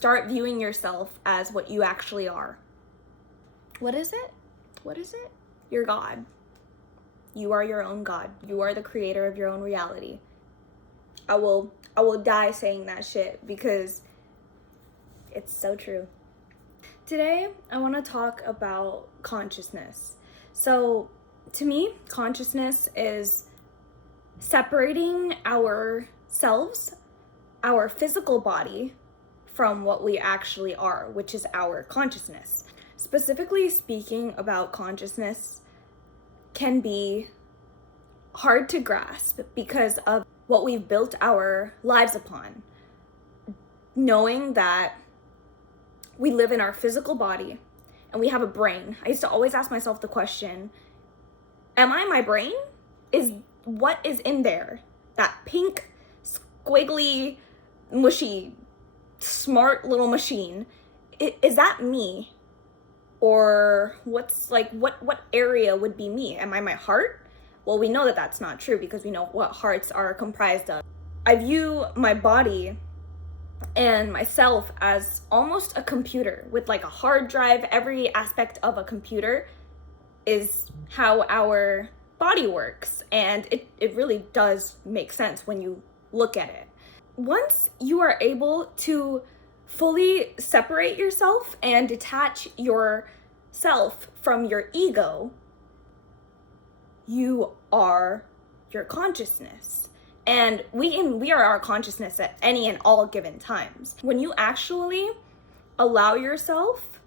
Start viewing yourself as what you actually are. What is it? You're God. You are your own God. You are the creator of your own reality. I will die saying that shit because it's so true. Today, I want to talk about consciousness. So, to me, consciousness is separating ourselves, our physical body, from what we actually are, which is our consciousness. Specifically speaking about consciousness can be hard to grasp because of what we've built our lives upon. Knowing that we live in our physical body and we have a brain. I used to always ask myself the question, am I my brain? Is what is in there? That pink, squiggly, mushy, smart little machine. Is that me? Or what area would be me? Am I my heart? Well, we know that that's not true because we know what hearts are comprised of. I view my body and myself as almost a computer with like a hard drive. Every aspect of a computer is how our body works, and it really does make sense when you look at it. Once you are able to fully separate yourself and detach yourself from your ego, you are your consciousness. And we are our consciousness at any and all given times. When you actually allow yourself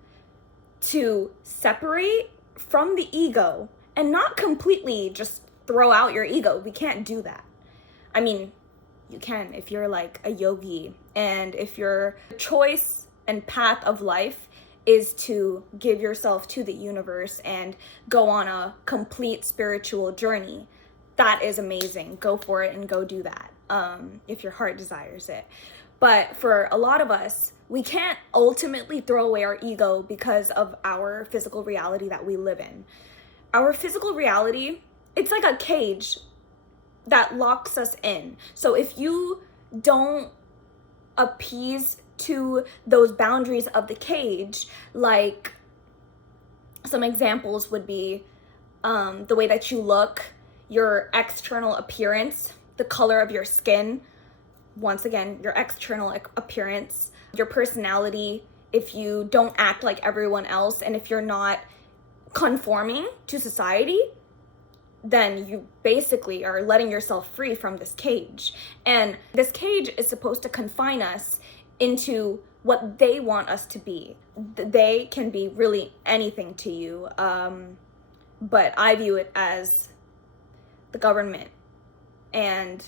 to separate from the ego and not completely just throw out your ego, we can't do that. I mean, you can if you're like a yogi, and if your choice and path of life is to give yourself to the universe and go on a complete spiritual journey. That is amazing. Go for it and go do that if your heart desires it. But for a lot of us, we can't ultimately throw away our ego because of our physical reality that we live in. Our physical reality, it's like a cage that locks us in. So if you don't appease to those boundaries of the cage, like some examples would be the way that you look, your external appearance, the color of your skin, once again, your external appearance, your personality, if you don't act like everyone else, and if you're not conforming to society, then you basically are letting yourself free from this cage. And this cage is supposed to confine us into what they want us to be. They can be really anything to you, but I view it as the government. And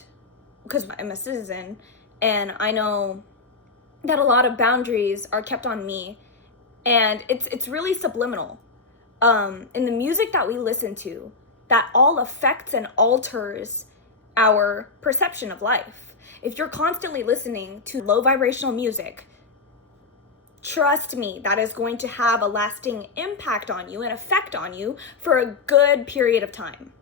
because I'm a citizen, and I know that a lot of boundaries are kept on me, and it's really subliminal. In the music that we listen to, that all affects and alters our perception of life. If you're constantly listening to low vibrational music, trust me, that is going to have a lasting impact on you and effect on you for a good period of time.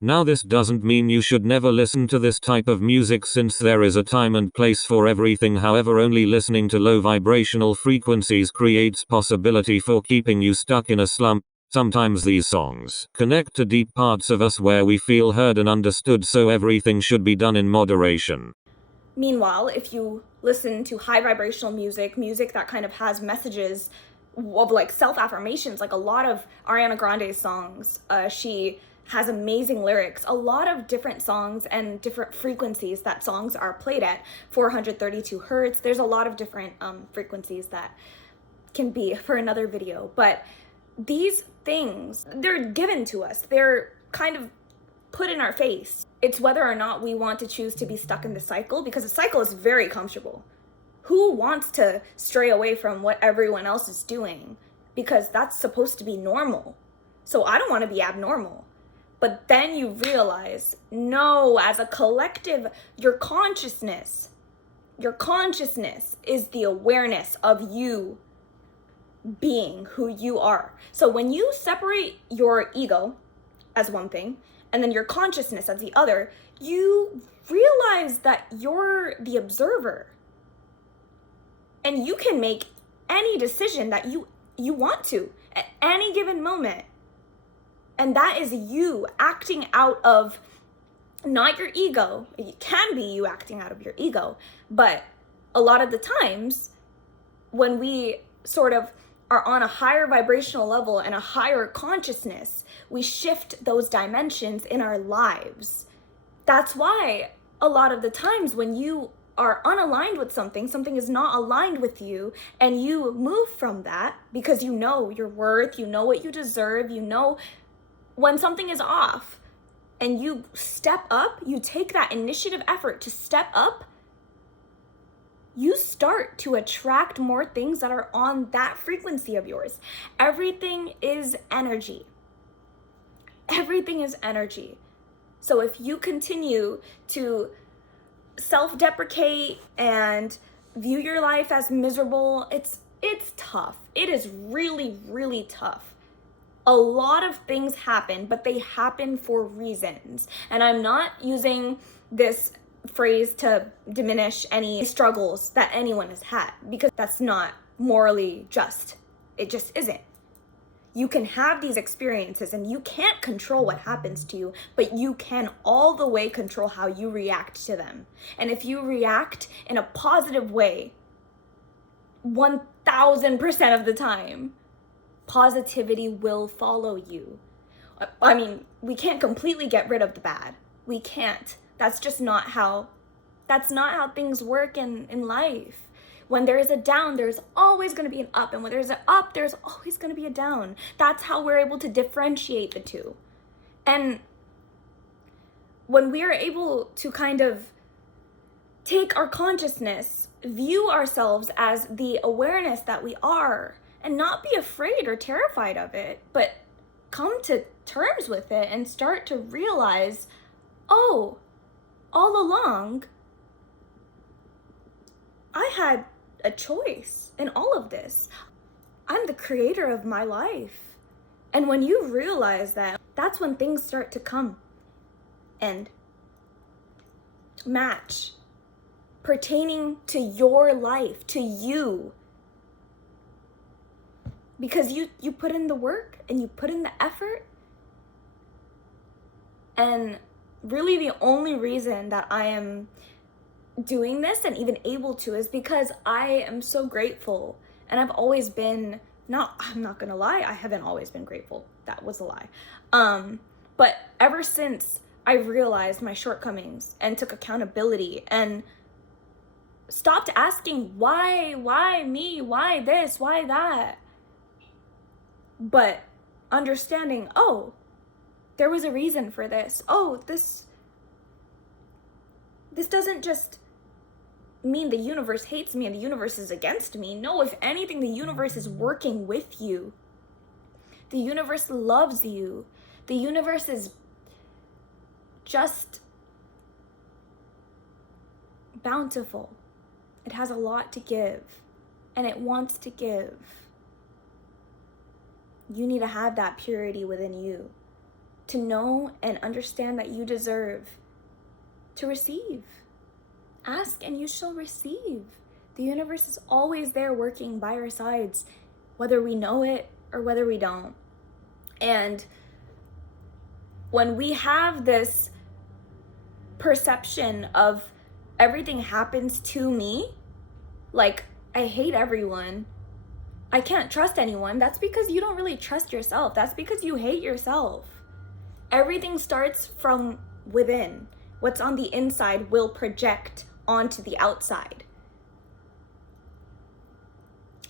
Now, this doesn't mean you should never listen to this type of music, since there is a time and place for everything. However, only listening to low vibrational frequencies creates possibility for keeping you stuck in a slump. Sometimes these songs connect to deep parts of us where we feel heard and understood, so everything should be done in moderation. Meanwhile, if you listen to high vibrational music that kind of has messages of like self-affirmations, like a lot of Ariana Grande's songs, she has amazing lyrics. A lot of different songs and different frequencies that songs are played at, 432 hertz. There's a lot of different frequencies that can be for another video, but these things, they're given to us. They're kind of put in our face. It's whether or not we want to choose to be stuck in the cycle, because the cycle is very comfortable. Who wants to stray away from what everyone else is doing? Because that's supposed to be normal. So I don't want to be abnormal. But then you realize, no, as a collective, your consciousness is the awareness of you being who you are. So when you separate your ego as one thing, and then your consciousness as the other, you realize that you're the observer. And you can make any decision that you want to at any given moment. And that is you acting out of not your ego. It can be you acting out of your ego, but a lot of the times when we sort of are on a higher vibrational level and a higher consciousness, we shift those dimensions in our lives. That's why a lot of the times when you are unaligned with something, something is not aligned with you, and you move from that because you know your worth, you know what you deserve, you know when something is off, and you step up, you take that initiative effort to step up, you start to attract more things that are on that frequency of yours. Everything is energy. Everything is energy. So if you continue to self-deprecate and view your life as miserable, it's tough. It is really, really tough. A lot of things happen, but they happen for reasons. And I'm not using this phrase to diminish any struggles that anyone has had, because that's not morally just. It just isn't. You can have these experiences and you can't control what happens to you, but you can all the way control how you react to them. And if you react in a positive way, 1000% of the time, positivity will follow you. I mean, we can't completely get rid of the bad. We can't. That's just not how things work in life. When there is a down, there's always going to be an up. And when there's an up, there's always going to be a down. That's how we're able to differentiate the two. And when we are able to kind of take our consciousness, view ourselves as the awareness that we are, and not be afraid or terrified of it, but come to terms with it and start to realize, oh, all along, I had a choice in all of this. I'm the creator of my life. And when you realize that, that's when things start to come and match, pertaining to your life, to you. Because you put in the work and you put in the effort. And really the only reason that I am doing this and even able to is because I am so grateful. And I've always been, I'm not gonna lie, I haven't always been grateful. That was a lie. But ever since I realized my shortcomings and took accountability and stopped asking why me, why this, why that, but understanding, oh, there was a reason for this. Oh, this doesn't just mean the universe hates me and the universe is against me. No, if anything, the universe is working with you. The universe loves you. The universe is just bountiful. It has a lot to give, and it wants to give. You need to have that purity within you to know and understand that you deserve to receive. Ask and you shall receive. The universe is always there working by our sides, whether we know it or whether we don't. And when we have this perception of everything happens to me, like I hate everyone, I can't trust anyone, that's because you don't really trust yourself. That's because you hate yourself. Everything starts from within. What's on the inside will project onto the outside.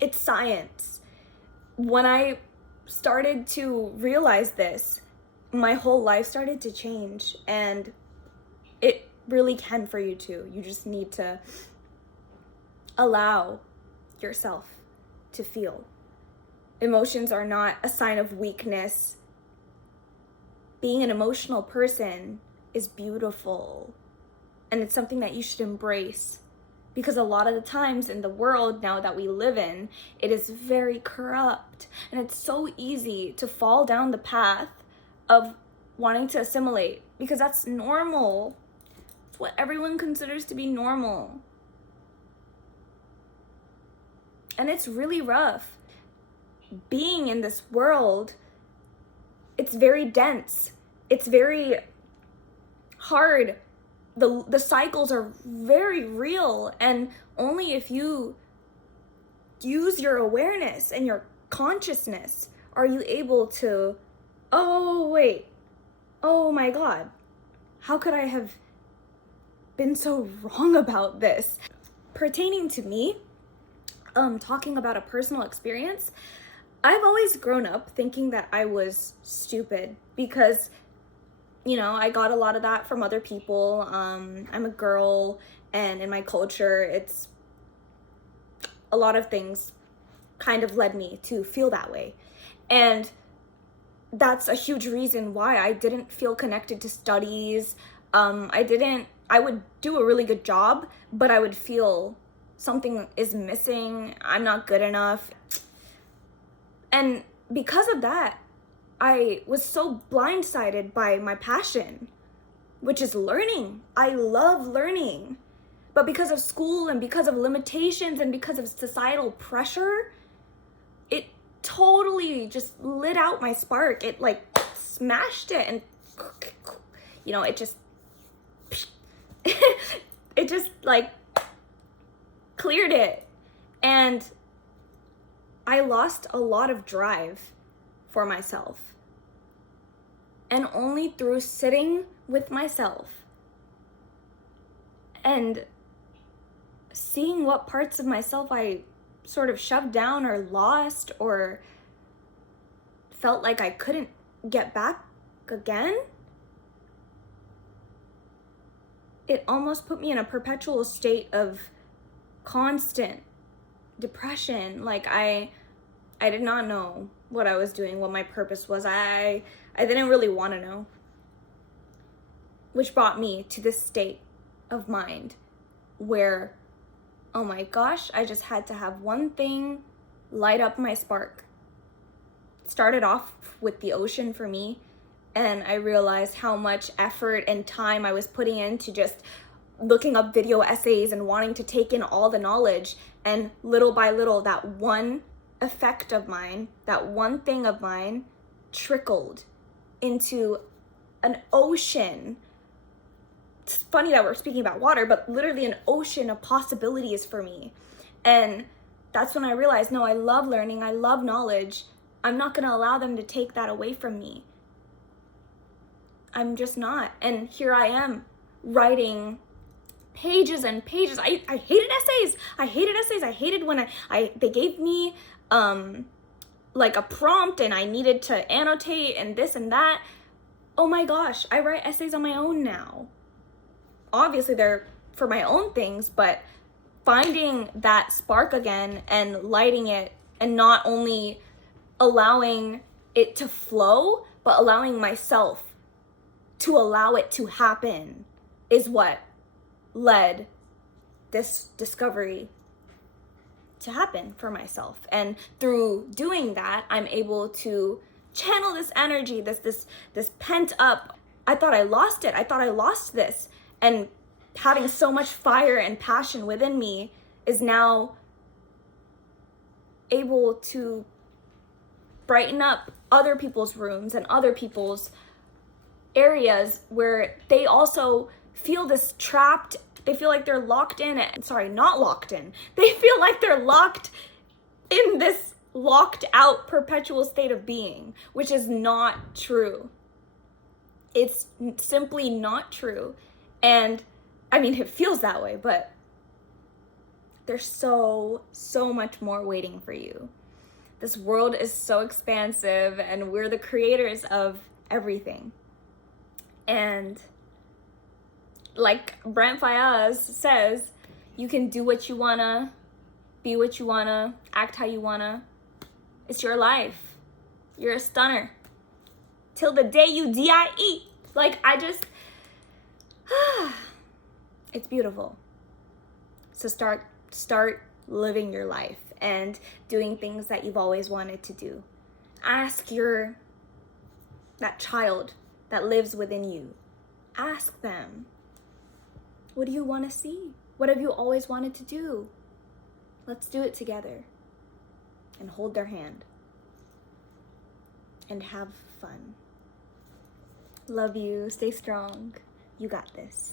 It's science. When I started to realize this, my whole life started to change, and it really can for you too. You just need to allow yourself to feel. Emotions are not a sign of weakness. Being an emotional person is beautiful, and it's something that you should embrace, because a lot of the times in the world now that we live in, it is very corrupt, and it's so easy to fall down the path of wanting to assimilate, because that's normal. It's what everyone considers to be normal. And it's really rough. Being in this world, it's very dense. It's very hard. The cycles are very real, and only if you use your awareness and your consciousness are you able to, oh wait, oh my God, how could I have been so wrong about this? Pertaining to me, talking about a personal experience, I've always grown up thinking that I was stupid because, I got a lot of that from other people. I'm a girl, and in my culture, it's a lot of things kind of led me to feel that way. And that's a huge reason why I didn't feel connected to studies. I would do a really good job, but I would feel something is missing. I'm not good enough. And because of that, I was so blindsided by my passion, which is learning. I love learning. But because of school and because of limitations and because of societal pressure, it totally just lit out my spark. It like smashed it, and it just it just like cleared it. And I lost a lot of drive for myself. And only through sitting with myself and seeing what parts of myself I sort of shoved down or lost or felt like I couldn't get back again, it almost put me in a perpetual state of constant depression. Like I did not know what I was doing, what my purpose was. I didn't really want to know. Which brought me to this state of mind where, oh my gosh, I just had to have one thing light up my spark. It started off with the ocean for me, and I realized how much effort and time I was putting into just looking up video essays and wanting to take in all the knowledge. And little by little, that one effect of mine, that one thing of mine trickled into an ocean. It's funny that we're speaking about water, but literally an ocean of possibilities for me. And that's when I realized, no, I love learning, I love knowledge. I'm not going to allow them to take that away from me. I'm just not. And here I am writing pages and pages. I hated essays. I hated when they gave me like a prompt and I needed to annotate and this and that. Oh my gosh, I write essays on my own now. Obviously they're for my own things, but finding that spark again and lighting it, and not only allowing it to flow, but allowing myself to allow it to happen, is what led this discovery to happen for myself. And through doing that, I'm able to channel this energy, this pent up. I thought I lost it. I thought I lost this. And having so much fire and passion within me is now able to brighten up other people's rooms and other people's areas where they also feel this trapped. They feel like they're locked in. Not locked in. They feel like they're locked in this locked out perpetual state of being, which is not true. It's simply not true. And I mean, it feels that way, but there's so much more waiting for you. This world is so expansive, and we're the creators of everything. And like Brent Fayez says, you can do what you wanna, be what you wanna, act how you wanna. It's your life. You're a stunner. Till the day you die. Like, it's beautiful. So start living your life and doing things that you've always wanted to do. Ask that child that lives within you. Ask them, what do you want to see? What have you always wanted to do? Let's do it together. and hold their hand and have fun. Love you. Stay strong. You got this.